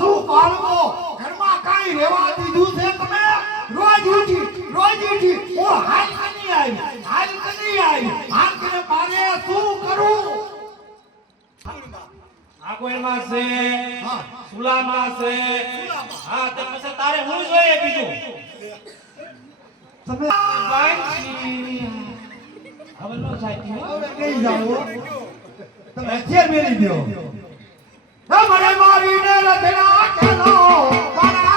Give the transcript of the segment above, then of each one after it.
શું બાળકો ઘરમાં કાંઈ રહેવા દીધું છે તમે રોજ ઉઠી રોજ ઉઠી હું હાલ કની આવી? હાલ કની આવી? આંખને મારે શું કરું? આગોયમાં છે. સુલામાં છે. હા તો પછી તારે હું જોઈએ બીજું? તમે હવે નો સાહેબ હવે કઈ જાઓ? તમે અત્યારે મેલી દો. મને મારીને રથના ખેલો મારા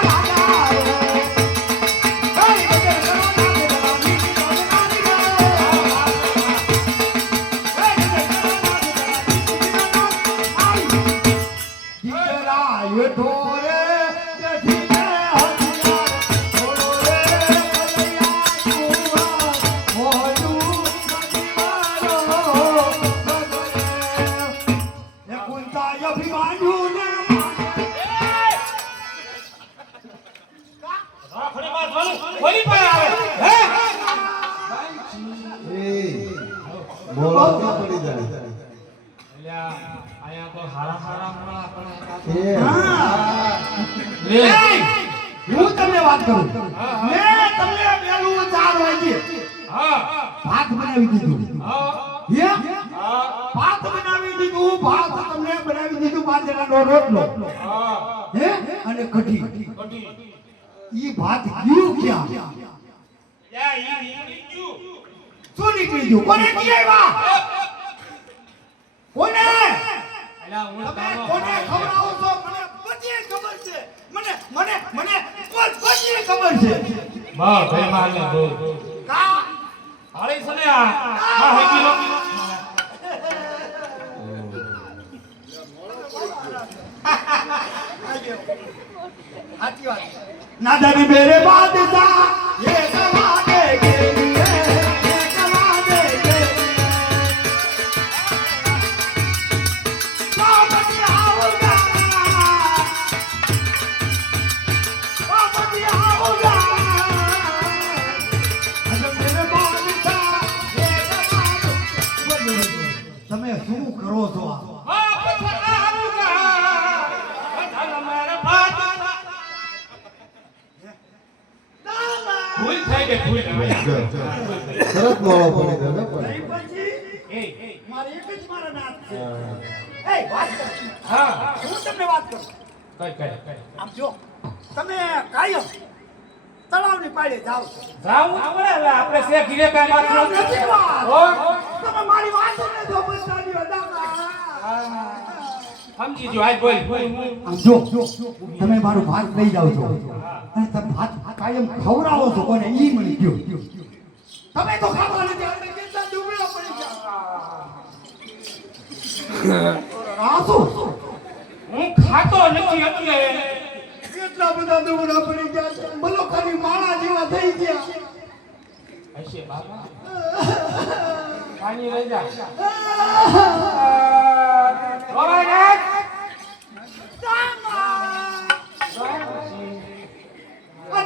લે. હું તમને વાત કરું. મેં તમને વહેલું ચાર વાગે હા. ભાત બનાવી દીધું. હા. ભાત બનાવી દીધું ભાત તમને બનાવી દીધું બાજરાનો રોટલો. હે. અને કઢી. કઢી. ઈ ભાત ગયું ક્યાં? નીકળી ગયું. શું નીકળી ગયું? કોને આવ્યા તમે કોને ખવડાવો છો? મને બધી ખબર છે. મને મને મને કોઈ બધી ખબર છે. બા, ભાઈ મારને બહુ. કા? હાળી છે આ? આ હેગી લો. સાચી વાત. નાદાની બેરે બાદશાહ મોળો પડી ગયો. પછી મારે એક જ મારા નાથ છે એ વાત કર હા, હું તમને વાત કરું કઈ, કઈ, કઈ. આમ જો તમે કાયમ તળાવની પાળે જાવ જાવું પડે, આપણે શેખ ઘીરે કાંઈ વાત નથી વાત. તમે મારી વાત ને નથી સમજતાની અદામાં. સમજી જો, આજ બોલ. આમ જો તમે મારું ભાત લઈ જાઓ છો અને તમે ભાત કાયમ ખવડાવો છો કોને ઈ મળી ગયો. તમે તો ખાવા નથી અમે કેટલા દુબળા પડી ગયા. આ શું? હું ખાતો નથી અત્યારે. કેટલા બધા દુબળા પડી ગયા. બોલો ખાલી માણા જેવા થઈ ગયા. હશે બાબા પાણી રહી જા રોવાય ને? અતાથી લાડી આદને મેને તારગા તારઈ એ ઓ, ઊભો કરો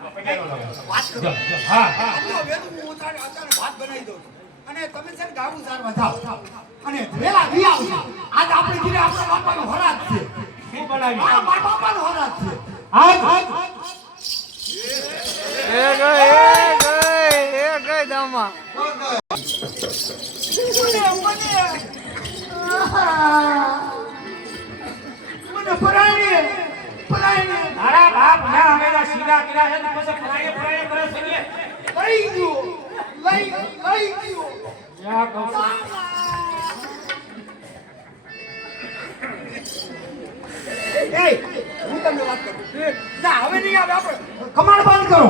જો, જો, હા હા હું ઉતારે અચાનક ભાત બનાવી દઉં અને તમે છે ને ગાવું સારવા અને વેલા દી આવજો આજ આપણે ઘરે આપણા બાપાનો હરાજ છે શું બનાવ્યું આ મારા બાપાનો હરાજ છે આજ એ ગઈ એ ગઈ એ ગઈ દામા મને પરાયણે મારા બાપ ના હું તમને કમાડ બંધ કરો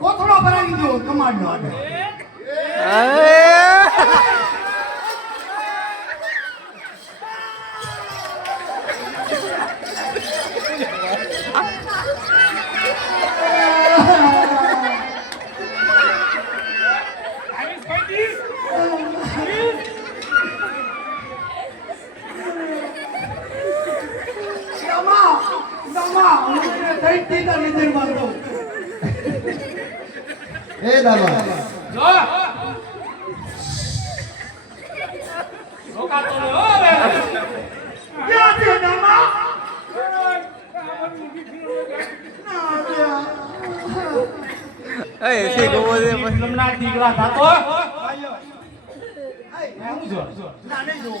કોથળો ભરાવી દો કમાડ નો આગળ આવીશ કોઈ દી? દમા દમા હું તને થઈ તીતા નીંદરમાં દઉં એ દાદા જો. રોકાતો નહીં, હો હવે. ક્યાં છે દમા એ શી ગમો છે પણ. દીકરા થાતો. હું જો, જો. ના નહીં જોઉં.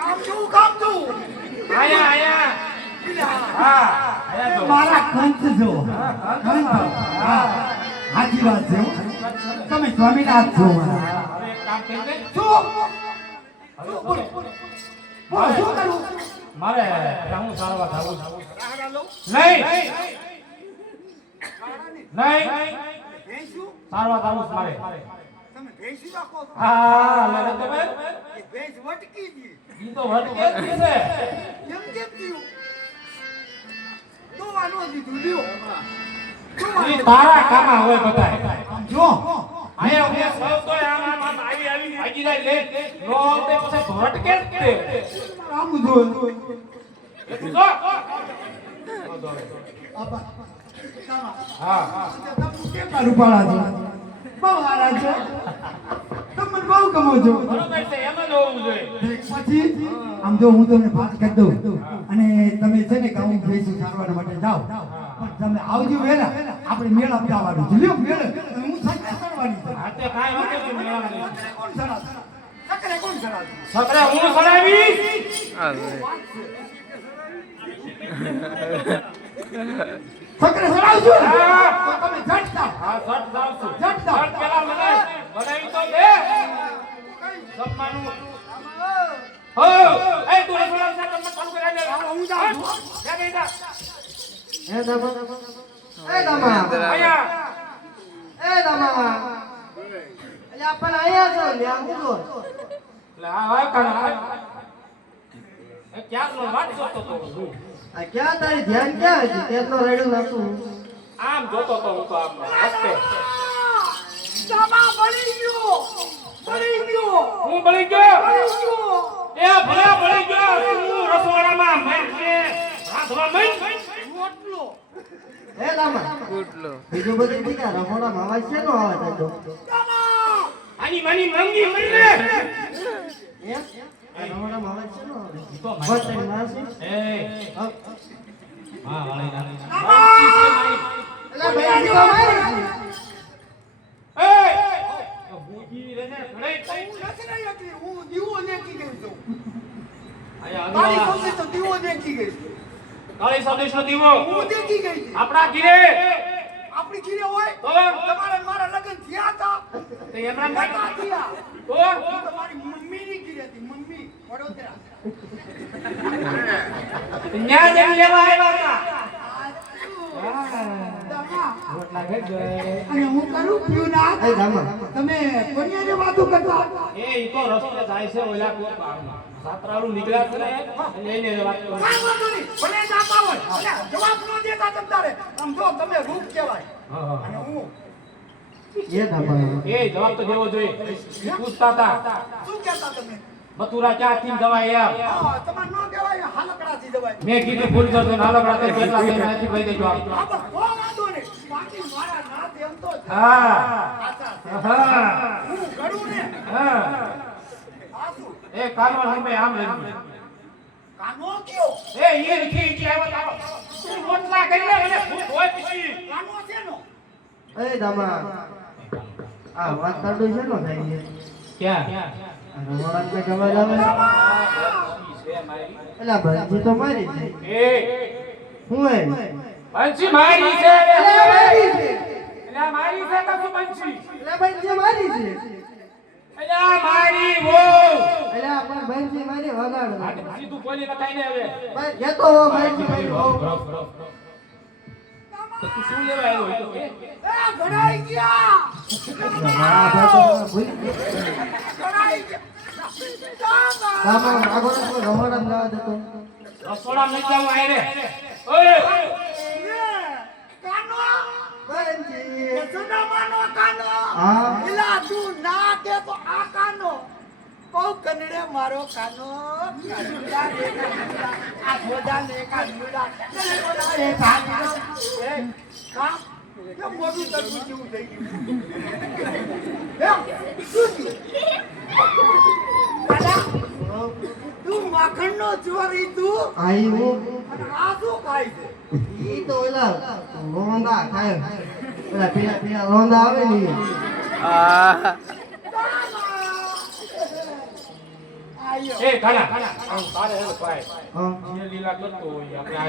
આમ જોઉં કામ જોઉં આયા, આયા. હા, આયા મારા કંઠ જો કંઠ હા સાચી વાત છે તમે સ્વામીનાથ છો મારા. હું સારવા જાવું નહીં! નહીં! ભેંસું સારવા મારે. તમે ભેંસું હા તમે ભેંસ વટકી ગઈ. ઈ તો વટકે જ છે. એમ કેમ થયું? દોવા દીધું લ્યો. ઈ તારા કામા હોય બધાય. જો આયા સૌ આમ આમ આમ આવી આવી ભાગી જાય લે. નો તે પછી ભટકે જ તે. આમ જો જો. આપા. હા. હા તમે કેટલા રૂપાળા છો? બહુ હારા છો. તમે બહુ કમો છો. બરોબર છે એમ જ હોવું જોઈએ. પછી આમ જો હું તમને વાત કરી દઉં અને તમે છે ને કામ હું સારવાર માટે જાઓ. પણ તમે આવજો વેલા આપણે મેળા પડાવવાનું છે. લ્યો મેળે. હું સકરે કરવાની છે. આ તે કાંઈ વાંધો નહીં મેળામાં કોણ સરાવે? સકરે કોણ સરાવે? સકરે હું સરાવી સકરે સરાવજો હા. તો તમે જટતા. હા જટ જાઉં જટતા. જટ પેલા મને બનાવી તો દે. સપમાનું હો એ તું રસોડા સાથે તમને કામ કરાવી દે હાલો, હું જાઉં છું. જા બેટા એ દાદા એ દામા. અહીંયા. એ દામા. એટલે આપણ અહીંયા છો ને આમ કીધું એટલે આ હોય કાના એ ક્યાંનો વાત જોતો તો હું. આ ક્યાં તારી ધ્યાન ક્યાં હતી? કેટલો રેડું નાખું આમ જોતો તો હું તો આમ હસતે. દમા બળી ગયો. બળી ગયો. હું બળી ગયો? બળી ગયો. એ ભલે બળી ગયો. હું રસોડામાં મેં કે હાથમાં મેં બીજું બધું ઠીક રમોડામાં છે નો આવે તાજો. આની માની મંગી એમ? છે નો આવે. તો બસ એ. હા. હા વાળી એટલે ભાઈ આ તો એ. બુજી રેને ઘરે હું નથી રહી હતી હું દીવો દેખી ગઈ છું. આયા આગળ સમજે તો દીવો દેખી ગઈ છું. કાળી સંદેશનો દીવો. હું દેખી ગઈ હતી. આપણા ઘીરે. આપણી ઘીરે હોય તો? તમારે મારા લગ્ન થયા હતા? તો એમના માટે થયા. તો? તમારી મમ્મી ની ઘીરે હતી મમ્મી વડોદરા. ન્યા જેમ લેવા આવ્યા હતા. ના તમે કોની વાતો કરતા એ તો રસ્તે જાય છે ઓલા કોક આમ સાતરાળું નીકળ્યા છે ને અને એને વાત કરો કાઈ વાંધો નહીં ભલે જાતા હોય જવાબ ન દેતા તમ તારે આમ જો તમે રૂપ કહેવાય. અને હું એ જવાબ તો દેવો જોઈએ. પૂછતા હતા. શું કહેતા તમે? મથુરા ક્યાં થી દવાય યાર તમારે ન કહેવાય હાલકડાથી દવાય મેં કીધું ભૂલ કરજો હાલકડા તે કેટલા છે નથી ભાઈ દેજો આપ. હા તો વાંધો નહીં. બાકી મારા નાથ એમ તો હા. હા. હું કરું ને હા. એ કાનો લંબે આમ લંબે કાનો કયો? એ ઈ રીખી રીખી આવો તારો. તું રોટલા કરી લે અને ભૂખ હોય પછી. કાનો છે નો એ દામા આ વાત તાડું છે નો થાય ક્યાં? આ ને કંઈક લાવે એટલે ભંજી તો મારી છે. એ. હું એ? બંસી મારી છે. એટલે મારી છે. એટલે મારી છે તો બંસી એટલે ભંજી મારી છે. અલ્યા મારી વો અલ્યા પણ ભાઈજી મારી વગાડ. આ તો સીધું બોલી નખાય ને હવે ભાઈ હો મારી વહુ. તો તું શું લેવા આવ્યો હોય તો કે? હા, ભાઈ, ભૂલી ગયા. દામા આગળ તો રમણ જ ના રસોડા નહીં જાઉં આય રે ઓય! તું ના કે તો આ કાનો. બહુ કનડે મારો કાનો. આ ખોદા ને કાનુડા ને ખોદા એ કા કેમ મોટું તરબૂચ જેવું થઈ ગયું? હે? શું દાદા, તું માખણનો ચોરી તું? આવ્યું અને આ શું ખાય છે? ઈ તો ઓલા ખાય. પીલા પીલા રોંદા આવે ને ઈ. આ આયો એ કાના. આમ તારે હવે ભાઈ હા. લીલા કરતો હોય આપણે આ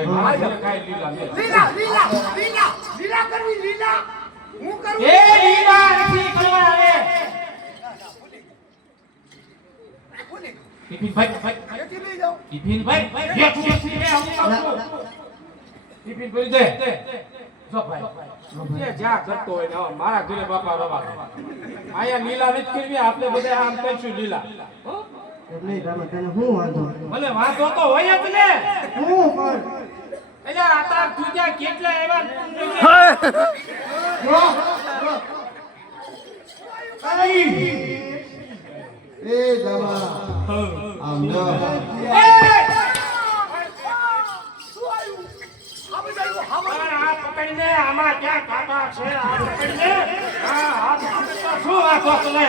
ભાઈ લીલા લીલા લીલા લીલા લીલા કરવી લીલા. હું કરું? એ લીલા નથી કરવા આવે ટિફિન ભાઈ ભાઈ લઈ જાઉં ટિફિન ભાઈ બે તું બેસી રે હું આવું ટિફિન ભરી દે. જો ભાઈ. જે જ્યાં કરતો હોય ને મારા ઘરે બાપા રવા અહીંયા લીલા નથી કરવી આપણે બધા આમ કરશું લીલા. હો? એટલે તમે શું વાંધો? ભલે વાંધો તો હોય જ ને. હું પણ. એટલે આ તાર તું કેટલા એવા. એ દામા આમ જો પણ આ પકડીને આમાં ક્યાં કાંટા છે આ પકડીને. હા હાથ પકડતો શું આ કોકને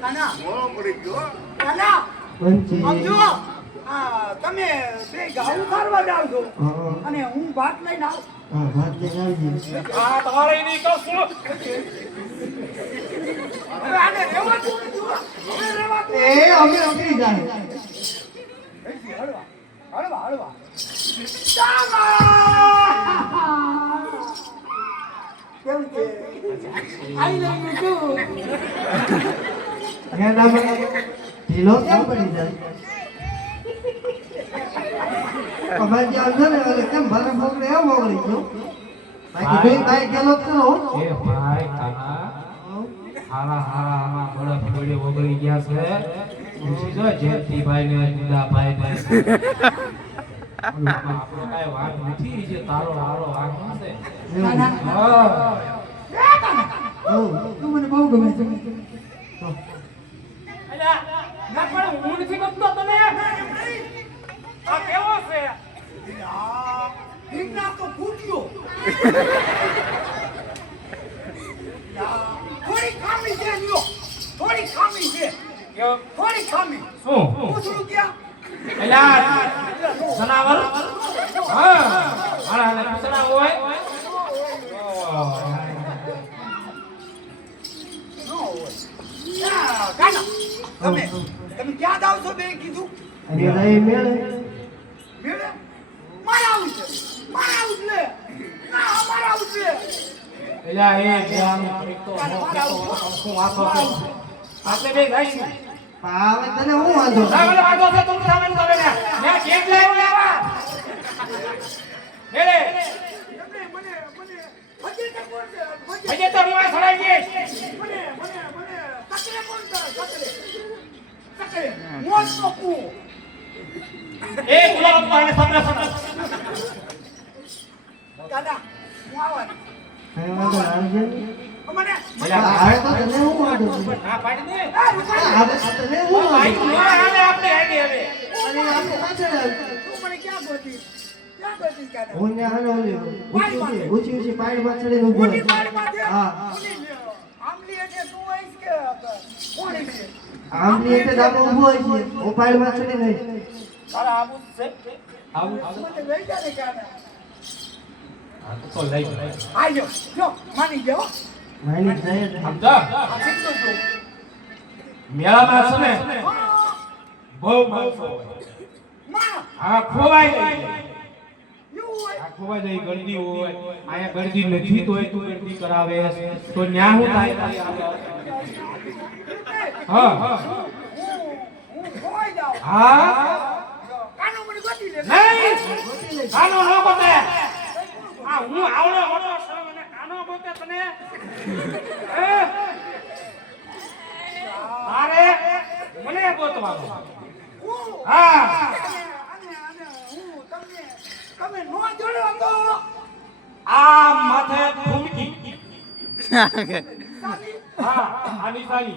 કાના? કાના. સમજો. તમે બે ગાઉ કરવા જાવ છો. અને હું ભાત લઈને આવું. હા, ભાત લઈને આવજે. આ તમારે નહીં કહું છું આને રહેવા દો ને જુઓ. દો. એ અમે ઉતરી જાય હળવા હળવા હળવા કેમ છે આઈ લવ યુ ટુ ઢીલો કેમ પડી જાય અમારે જે ને કેમ ભરે મોકલે એમ મોકલી ભાઈ ભાઈ ગેલો કરો એ ભાઈ કાના ઓગળી ગયા છે જો ભાઈ ને કાંઈ વાત નથી તારો હારો મને બહુ ગમે છે થોડી ખામી છે લ્યો થોડી ખામી છે? થોડી ખામી શું પૂછડું ક્યાં અલ્યા જનાવર હા હા પૂછડા હોય કાના તમે તમે ક્યાં જાવ છો બે કીધું મેળે મેળે મારા આવું છે મારા આવું છે ના મારા આવું છે અલ્યા એ જ્ઞાન ફરીતો નો હું આખો આપણે બે ભાઈ હવે તને હું વાંધો સામે વાંધો છે તું સામે કરે ને મે કેક લાવ્યો લેવા મેરે એમને મને મને હજી તો કોણ છે હજી તો હું સડાઈ જઈશ મને મને મને તકરે કોણ કરે તકરે તકરે મોસ તો કુ એ ગુલાબ પાને સામે સામે દાદા હું આવવાની ઊંચી ઊંચી. પાડીમાં છે હા ઓલી એટલે આમની એટલે ડાબો ઊભો હોય છે હું પાડીમાં ચડીને આવીશ. તારા આવું છે તો તો લઈ આજો જો માની ગયો મારી જાય સમજા આ કેટલો જો મેળામાં છે ને બહુ માણસો હોય હા આ જાય ગળદી નથી તો તું ગળદી કરાવે તો ન્યા હું થાય હા હા? કાનો મને ગોતી લે. નહીં! કાનો ન ગોતે! હું આવડો આવડો છું અને કાનો ગોતે તને? મારે મને ગોતવાનો. હું. તમે નો જોડ્યો તો આ માથે ફૂમકી. હા આ નિશાની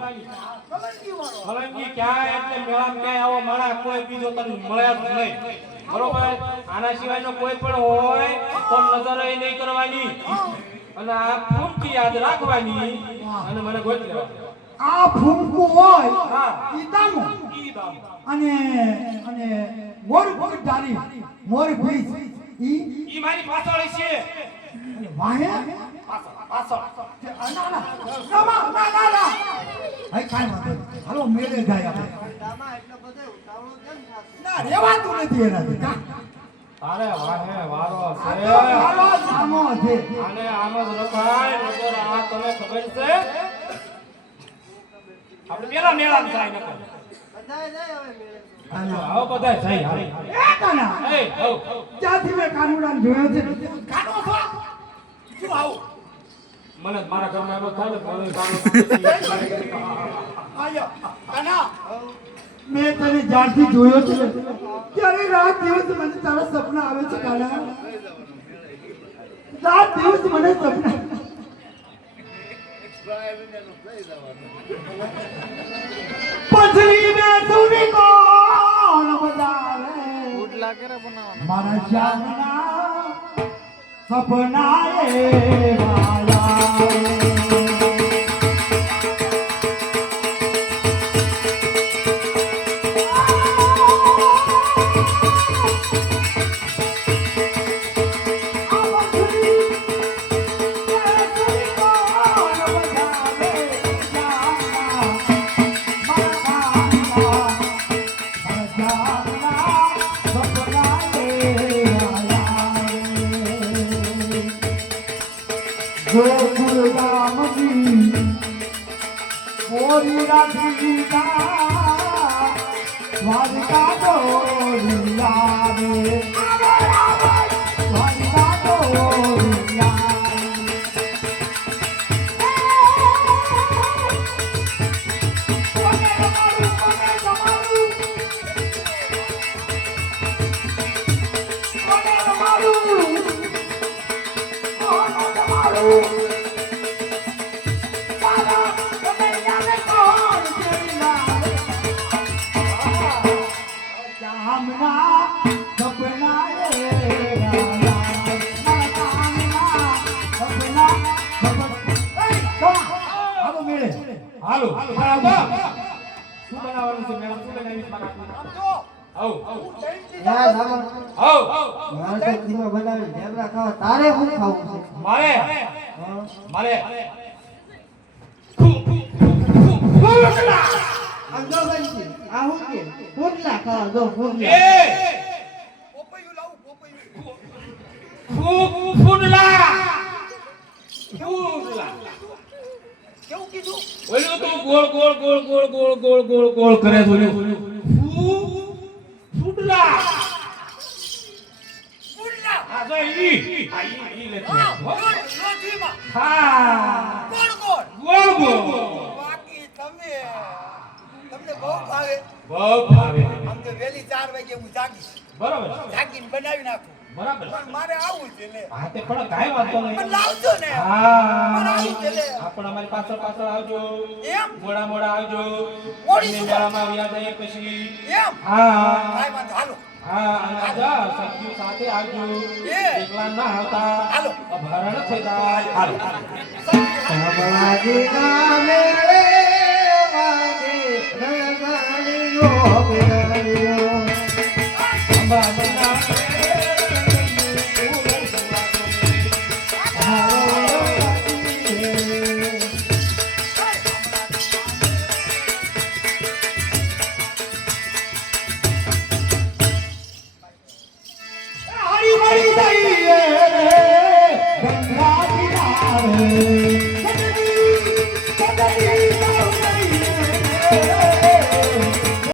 કલંકી વાળો ક્યાંય એટલે મેળામાં ક્યાંય આવો માણા કોઈ બીજો તને મળ્યા જ નહીં. બરોબર? આના સિવાયનો કોઈ પણ હોય તો નજર નહીં કરવાની. અને આ ફૂમકી યાદ રાખવાની. અને મને ગોતી આ ફૂમકું હોય. અને અને મોર મોર ધારી મોર ભીસ ઈ ઈ મારી પાછળ છે વાહે? પાછળ. ના ના. ના ના ના ના. હઈ કાઈ વાંધો હાલો મેળે જાય આપણે. દામા એટલો બધો ઉતાવળો કેમ થાતો? ના રેવાતું નથી એનાથી. અરે વાહે વારો છે. આને આમ જ રખાય નજર આ તને ખબર છે? આપણે જાય નકર. બધાય જાય હવે મેળે. આવો બધા જાય હાલે. એ કાના. એ હો મેં જોયો છે. કાનો છો? શું આવું? મને મારા ઘરમાં એમ થાય ને મેં તને જ્યારથી જોયો છે ત્યારે રાત દિવસ મને તારા સપના આવે છે કાના. રાત દિવસ મને સપના પથરી મે તુને કોણ બતાવે. મારા શ્યામના સપનાએ ঝুলা ঝুলা রে ઊભા શું બનાવવાનું છે ફૂડલા ફૂડલા ફૂડલા કેવું કીધું? ઓલું તો ગોળ ગોળ ગોળ ગોળ ગોળ ગોળ ગોળ ગોળ કરે છે ઓલું. ફૂ ફૂડલા પુલ્લા આ ઈ ઈ ઈ લેતી હા ગોળ ગોળ ગોળ. ગોળ બાકી તમે તમને બહુ ભાવે. બહુ ભાવે. આમ તો વેલી ચાર વાગે હું જાગીશ. બરાબર. જાગીને બનાવી નાખું. બરાબર પણ મારે આવું છે લે. હા તે પણ કાંઈ વાંધો પણ નહીં લાવજો ને. પણ હા આવું છે લે. આપણ અમારી પાછળ પાછળ આવજો. એમ? મોડા મોડા આવજો. મોડી શું? આવ્યા પછી. એમ? હા. કાંઈ વાંધો હાલો. હા અને સાથે આવજો. એકલા ના આવતા. હાલો. અભરણ થઈ જાય હાલો કમળાજીના મેળે વાગે રણગાડીઓ